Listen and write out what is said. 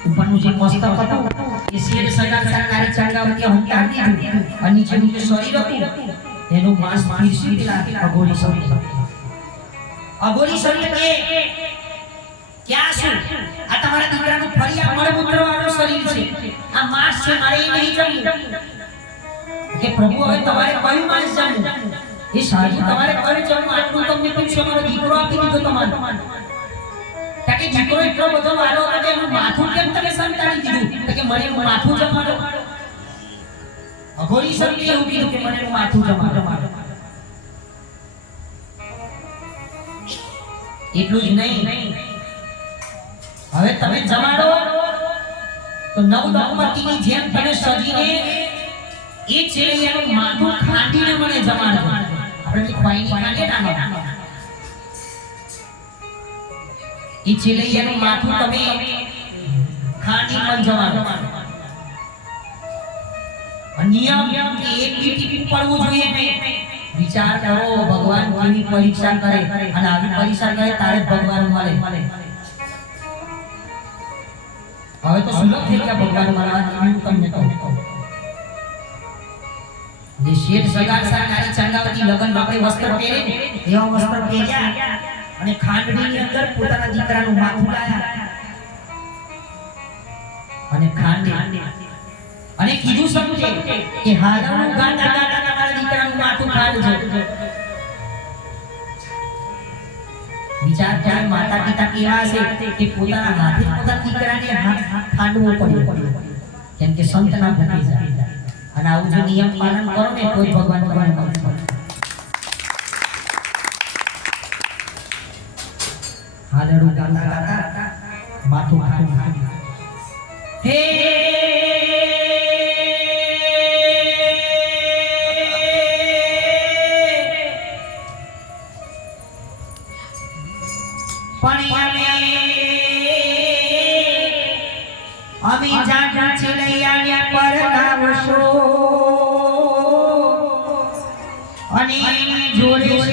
ઉપરનું જે મસ્તક હતું એ શેર સગાર સરકારી ચંગાવતી હંકારી દીધું અને નીચેનું જે શરીર હતું એનું માંસ પીરસી પેલા અઘોરી શરીર કે ક્યાં શું આ તમારા દીકરાનું ફરિયા મળમૂત્ર વાળું શરીર છે આ માંસ છે મારે એ નહીં જમવું કે પ્રભુ હવે તમારે કયું માંસ જમવું એ સાજુ તમારે કયું જમવું આટલું તમને પૂછ્યું મારો દીકરો આપી દીધો તમારે કે દીકરો એટલો બધો વાલો હતો કે એનું માથું કેમ તમે સંતાડી દીધું કે મને એનું માથું જમાડો અઘોરી શરીર એવું કીધું કે મને એનું માથું જમાડો એટલું જ નહીં હવે તમે જમાડો તો નવ દંપતીની જેમ તમે સજીને એ છેલ્યાનું માથું ખાંડીને મને જમાડો આપણે ખવાઈની ખાંડે ના એ છેલ્યાનું માથું તમે ખાંડી મન જમાડો નિયમ કે એક લીટી પડવું જોઈએ નહીં વિચાર કરો ભગવાન કેવી પરીક્ષા કરે અને આવી પરીક્ષા કરે તારે ભગવાન મળે હવે તો સુલભ થઈ ગયા ભગવાન મળવા એવું તમને કહું જે શેઠ સગાર સરકારી ચંગાવતી લગન બાપડે વસ્ત્ર પહેરે એવા વસ્ત્ર પહેર્યા અને ખાંડણીની અંદર પોતાના દીકરાનું માથું લાયા અને ખાંડી અને કીધું સમજે કે હાલનું ગાંડા ગાંડા મારા દીકરાનું માથું ખાંડજો વિચાર કરે માતા પિતા કેવા છે કે પોતાના હાથે પોતાના દીકરાને ખાંડવો પડ્યો કેમ કે સંતના ભૂખી જાય અને આવું જો નિયમ પાલન કરો ને તો ભગવાન મળે હાલડું ગાંડા ગાંડા માથું ખાંડ હે અમે જાગા છેલૈયા પરગાવશો અને જોડે